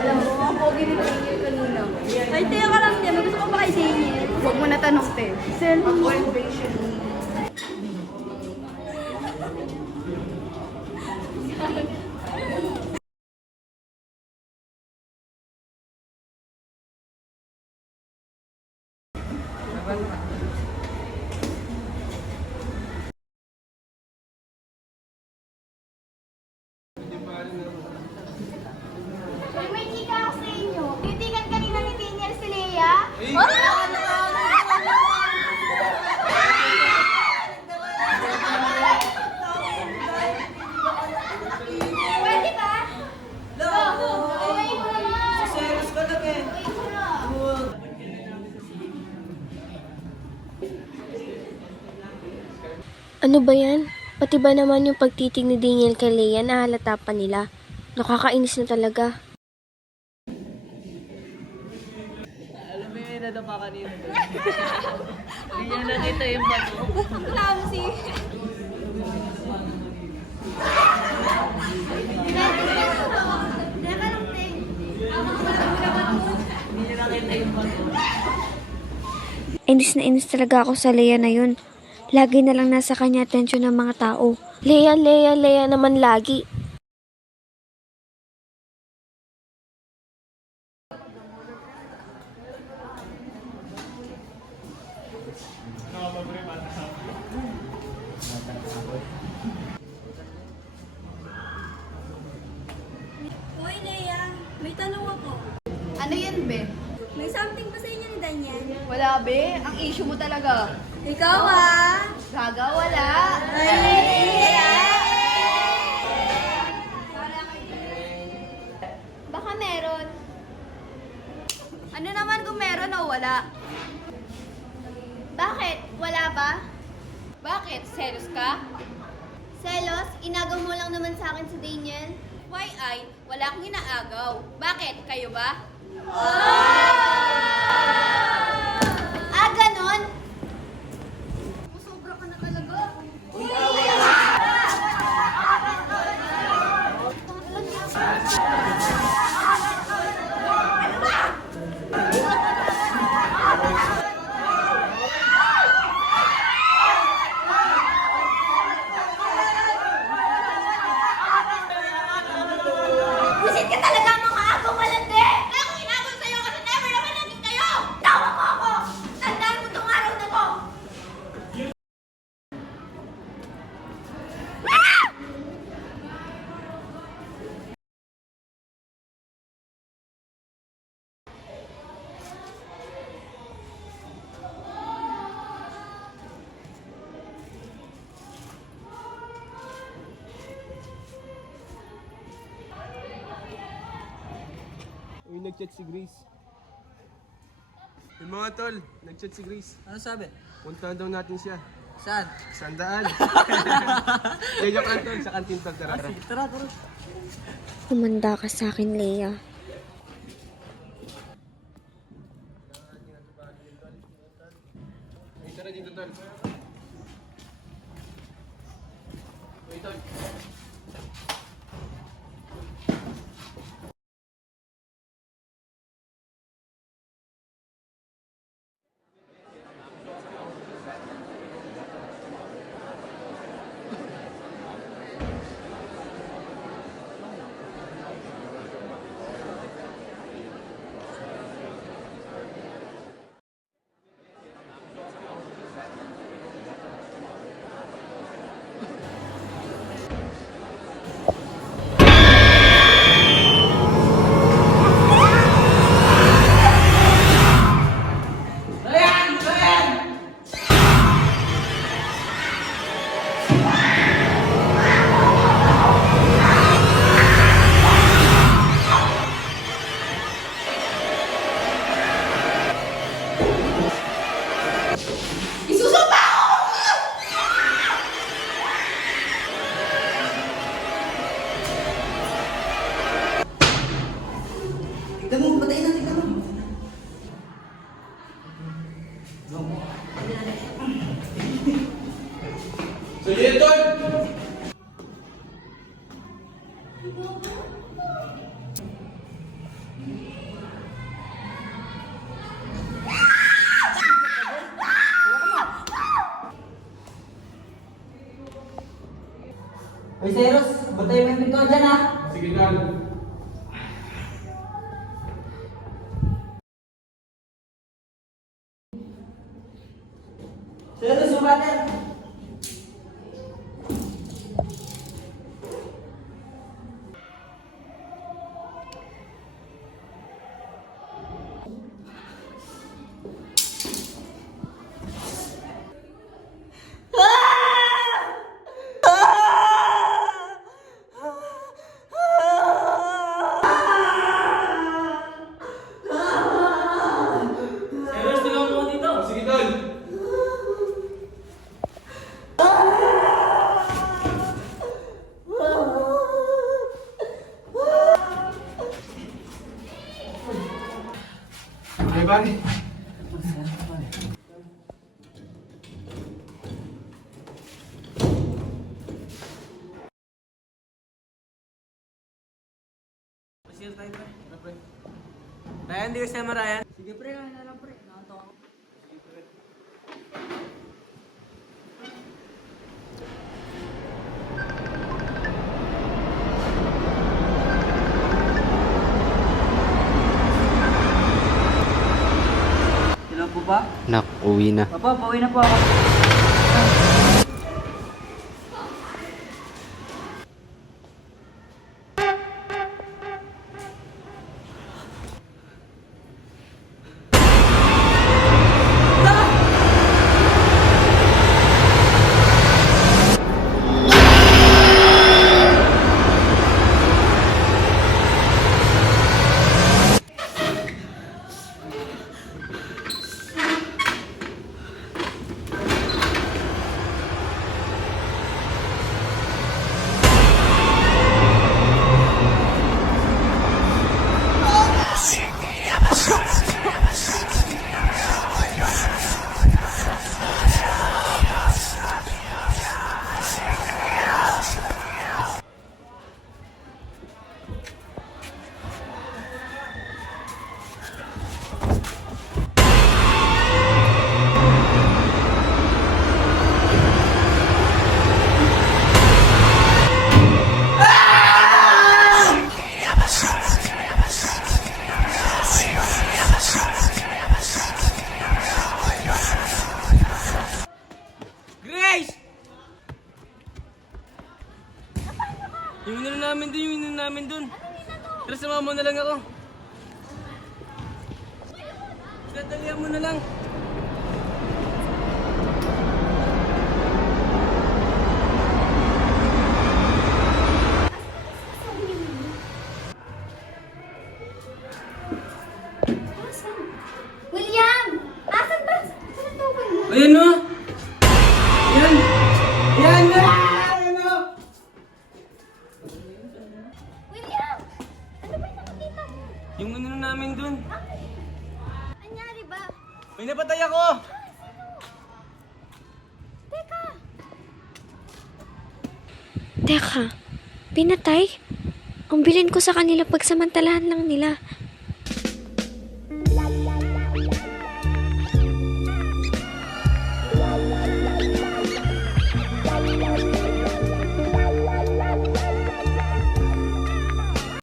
Alam mo, mga pogi ni Daniel kanina. Ay, teka ka lang din. Gusto ko ba kay Daniel? Huwag mo na tanong, te. Motivation. May chika ako sa inyo. Titigan kanina ni Daniel si Leia. Pwede ba? Uwain mo naman. Serious ka lang eh. Uwain mo na. Ano ba yan? Pati ba naman yung pagtitig ni Daniel kay Leia nahalata pa nila? Nakakainis na talaga. Alam mo yung nadapa kanina doon. Hindi niya nakita yung bato. Clumsy. Teka lang, Ting. Hindi niya nakita yung bato. Inis na inis talaga ako sa Leia na yun. Lagi na lang nasa kanya atensyon ng mga tao. Leia, Leia, Leia naman lagi. Uy, Leia. May tanong ako. Ano yan, be? May something ba sa inyo ni Daniel? Wala, be. Ang issue mo talaga. Ikaw ah. Gaga, wala. Baka meron. Ano naman kung meron o wala? Bakit? Wala ba? Bakit? Selos ka? Selos? Inagaw mo lang naman sa akin si Daniel? Why ay? Wala akong inaagaw. Bakit? Kayo ba? Ah, ganon? Sobra ka na talaga. Busit ka talaga mga agaw malandi! Kaya kung inagaw sa'yo kasi never naman naging kayo! Tawa mo ako! Tandaan mo tong araw na to! Uy, nag-chat si Grace. Yung mga tol, nag-chat si Grace. Ano sabi? Puntahan daw natin siya. Saan? Sandaan. Joke lang tol, sa kantin tol, tara. Sige, tara, tara. Kumanda ka sa akin, Leia. Uy, tara dito tol. Uy, tol. Sige, Tol! Uy, Seros, bantay mo yung pinto dyan ha. Sige, Tol. Seros, yung water. Seros, tulungan mo ako dito. Sige, Tol. Okay, pare. Pasir tayo, pre. Ryan, di ka Ryan. Sige pre, kaya na lang pre. Nakato ako. Hello po ba? Nak, uwi na. Papa, pauwi na po ako. Grace! Yung inano namin dun. Tara, sama mo na lang ako. Dalihan mo na lang. William! Asan ba? Saan ang tawag mo? Ayan no! Yan! Yan na! Ayan no! William! Ano ba yung nakikita mo? Yung ano namin dun. Anyari ba? May napatay ako! Teka! Teka, pinatay? Ang bilin ko sa kanila pagsamantalahan lang nila.